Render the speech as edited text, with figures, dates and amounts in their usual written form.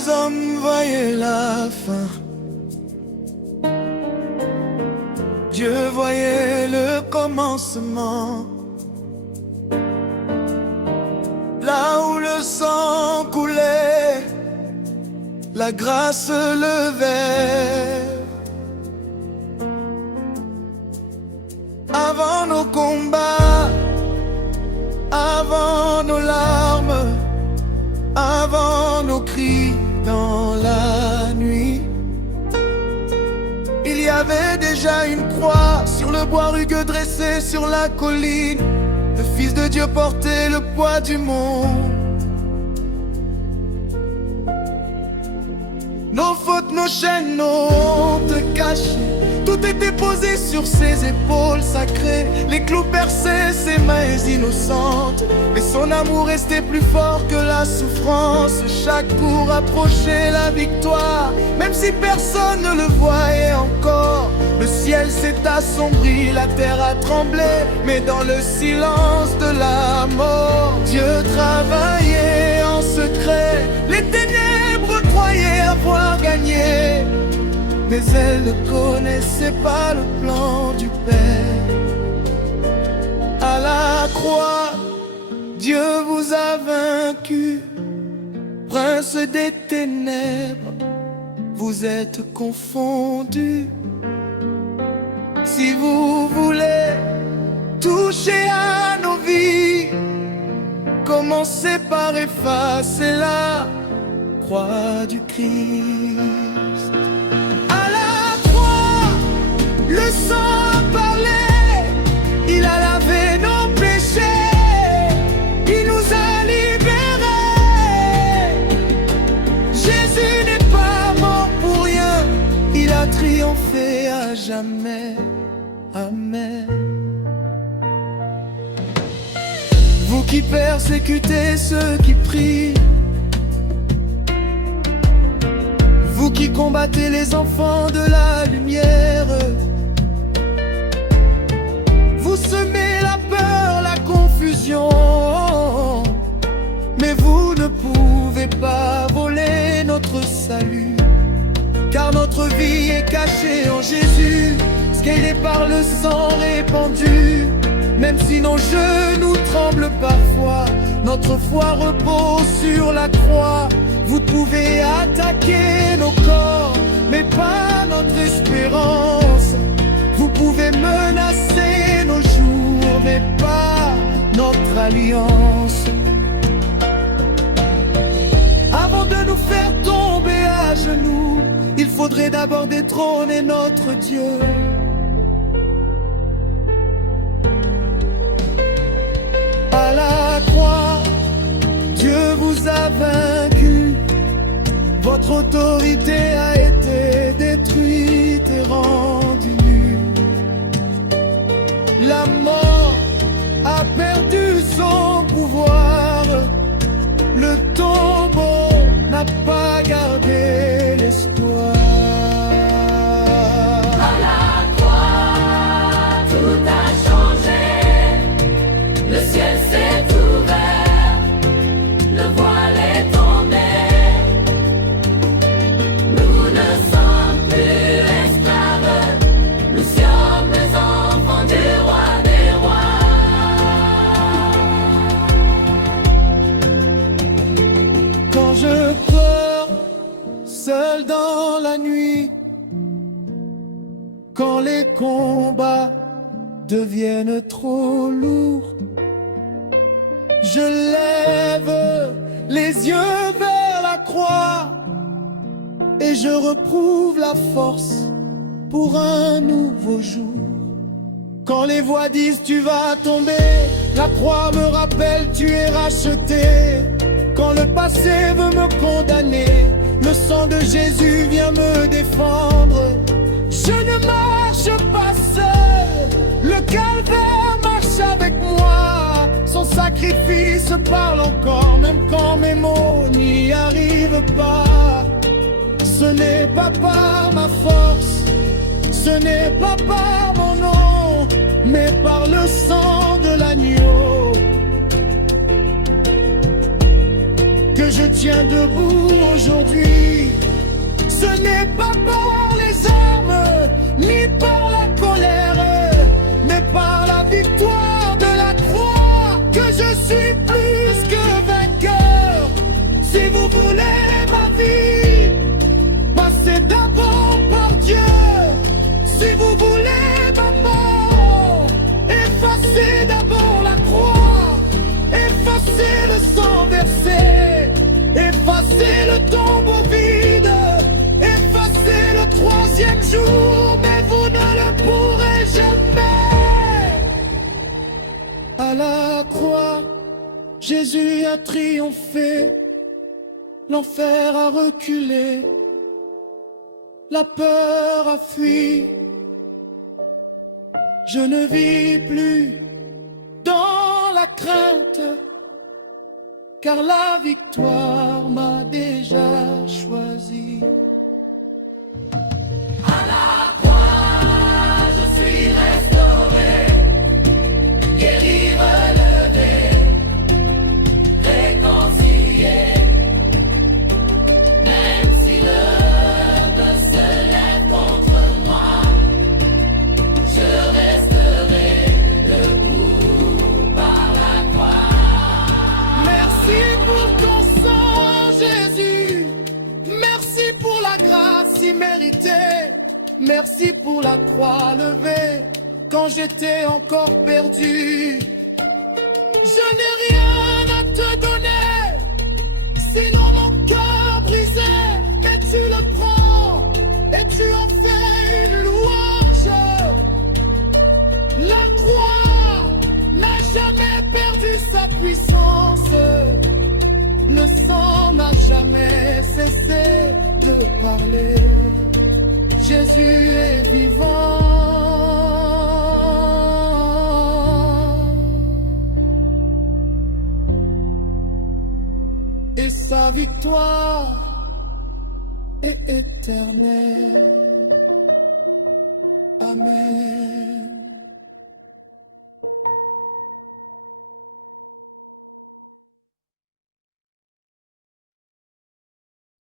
les hommes voyaient la fin, Dieu voyait le commencement. Là où le sang coulait, la grâce se levait. Avant nos combats, avant nos larmes, avant nos cris dans la nuit, il y avait déjà une croix sur le bois rugueux dressé sur la colline. Le Fils de Dieu portait le poids du monde. Nos fautes, nos chaînes, nos hontes cachées, tout était posé sur ses épaules sacrées. Les clous perçaient ses mains innocentes, mais son amour restait plus fort que la souffrance. Chaque coup rapprochait la victoire, même si personne ne le voyait encore. Le ciel s'est assombri, la terre a tremblé, mais dans le silence de la mort, Dieu travaillait en secret. Les ténèbres croyaient avoir gagné, mais elles ne connaissaient pas le plan du Père. À la croix, Dieu vous a vaincu, prince des ténèbres, vous êtes confondus. Si vous voulez toucher à nos vies, commencez par effacer la croix du Christ. Le sang parlait, il a lavé nos péchés, il nous a libérés. Jésus n'est pas mort pour rien, il a triomphé à jamais. Amen. Vous qui persécutez ceux qui prient, vous qui combattez les enfants de la lumière, vous semez la peur, la confusion, mais vous ne pouvez pas voler notre salut, car notre vie est cachée en Jésus, scellée par le sang répandu. Même si nos genoux tremblent parfois, notre foi repose sur la croix. Vous pouvez attaquer nos corps, mais pas notre espérance. Vous pouvez menacer nos jours, mais pas notre alliance. Avant de nous faire tomber à genoux, il faudrait d'abord détrôner notre Dieu. À la croix, Dieu vous a vaincu, votre autorité a été détruite et rendue nue. La mort a perdu son pouvoir, le tombeau n'a pas gardé l'espoir. À la croix, tout a changé, le ciel s'est ouvert, le voile est tombé. Nous ne sommes plus esclaves, nous sommes les enfants du roi des rois. Quand je pleure seul dans la nuit, quand les combats deviennent trop lourds, je lève les yeux vers la croix et je reprouve la force pour un nouveau jour. Quand les voix disent tu vas tomber, la croix me rappelle tu es racheté. Quand le passé veut me condamner, le sang de Jésus vient me défendre. Je ne marche pas seul, le calvaire marche avec moi. Son sacrifice parle encore, même quand mes mots n'y arrivent pas. Ce n'est pas par ma force, ce n'est pas par mon nom, mais par le sang de l'agneau que je tiens debout aujourd'hui. Ce n'est pas par les armes, ni par la colère, mais par la victoire de la croix que je suis plus que vainqueur. Si vous voulez ma vie, passez d'abord par Dieu. Si vous voulez ma mort, effacez d'abord la croix, effacez le sang versé, effacez le tombeau vide, effacez le troisième jour, mais vous ne le pourrez jamais. À la croix, Jésus a triomphé, l'enfer a reculé, la peur a fui. Je ne vis plus dans la crainte, car la victoire m'a déjà choisi. À la croix, je suis restauré, guéri, relevé, réconcilié. Même si l'heure se lève contre moi, je resterai debout par la croix. Merci pour ton sang, Jésus. Merci pour la grâce imméritée. Merci pour la croix levée quand j'étais encore perdu. Je n'ai rien à te donner, sinon mon cœur brisé. Mais tu le prends et tu en fais une louange. La croix n'a jamais perdu sa puissance. Le sang n'a jamais cessé de parler. Jésus est vivant. Et sa victoire est éternelle. Amen.